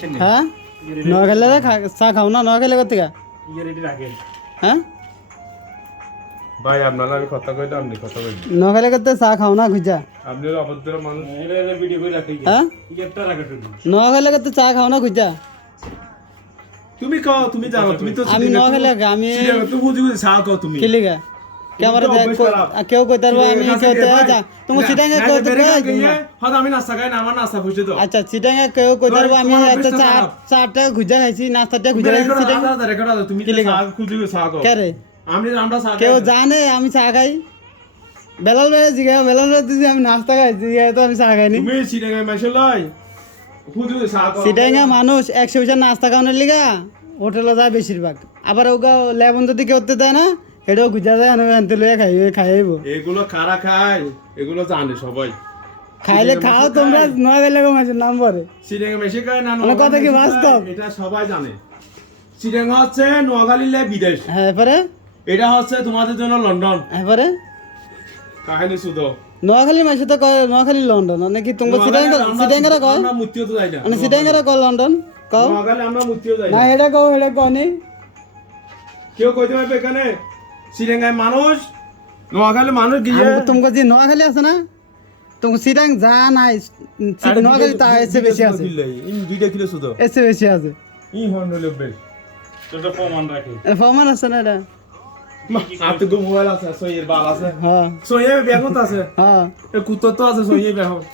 হ্যাঁ নোয়াখালী চা খাও না নোয়াখালী করতে হ্যাঁ ভাই আপনারা আমি কথা কইতে আপনি কথা কইতে নোয়াখালী করতে চা খাও না খুঁজা আপনি অভদ্র মানুষ হ্যাঁ নোয়াখালী করতে চা খাও না খুঁজা তুমি কও তুমি জানো তুমি তো আমি নোয়াখালী আমি তো বুঝি বুঝি সাল কও তুমি কি লিগা ক্যামেরা দেখ কেউ কই তারবো আমি কেউ যা তুমি সিটাঙ্গা কেউ তো হদ আমি নাস্তা খাই না আমার নাস্তা বুঝছো তো আচ্ছা সিটাঙ্গা কেউ কই তারবো আমি এত চারটা খুঁজা খাইছি নাস্তাটা খুঁজা খাইছি সিটাঙ্গা তুমি চা খুঁজি চা কও কে রে আমরা চা কেউ জানে আমি চা খাই বেলাল ভাই জিগা বেলাল ভাই দিছি আমি নাস্তা খাইছি তো আমি চা খাইনি তুমি সিটাঙ্গা মাইছো লই খুঁজি চা কও সিটাঙ্গা মানুষ 100 পয়সা নাস্তা খাওয়ানোর লিগা হোটেলে যায় বেশিরভাগ আবার ওগা লেবন যদি কেউ দেয় না এটাও গুজা যায় আনতে লইয়া খাইব এগুলো কারা খায় এগুলো জানে সবাই খাইলে খাও তোমরা নোয়াখালী মাছের নাম পরে সিটাঙ্গা মেশে খায় না মানে কথা কি বাস্তব এটা সবাই জানে সিটাঙ্গা হচ্ছে নোয়াখালীর বিদেশ হ্যাঁ পরে এটা হচ্ছে তোমাদের জন্য লন্ডন হ্যাঁ পরে কাহিনী শুধু নোয়াখালী মাসে তো কয় নোয়াখালী লন্ডন নাকি তোমরা সিটাঙ্গারা কয় আমরা মুক্তিও তো যাই না মানে সিটাঙ্গারা কয় লন্ডন কও নোয়াখালী আমরা মুক্তিও যাই না না এটা কওনি কেউ কইতে পারবে এখানে সিটাঙ্গায় মানুষ নোয়াখালী মানুষ গিয়ে তোমাকে যে নোয়াখালী আছে না তোমাকে সিটাং যা নাই নোয়াখালী তা এসে বেশি আছে ইন 2 কিলো শুধু এসে বেশি আছে ই হন্ডলে বেশ তোটা প্রমাণ রাখে ফরমান আছে না এটা আতে গো মোবাইল আছে সইয়ের বাল আছে হ্যাঁ সইয়ে বেগুত আছে হ্যাঁ এ কুত্তো তো আছে সইয়ে বেগুত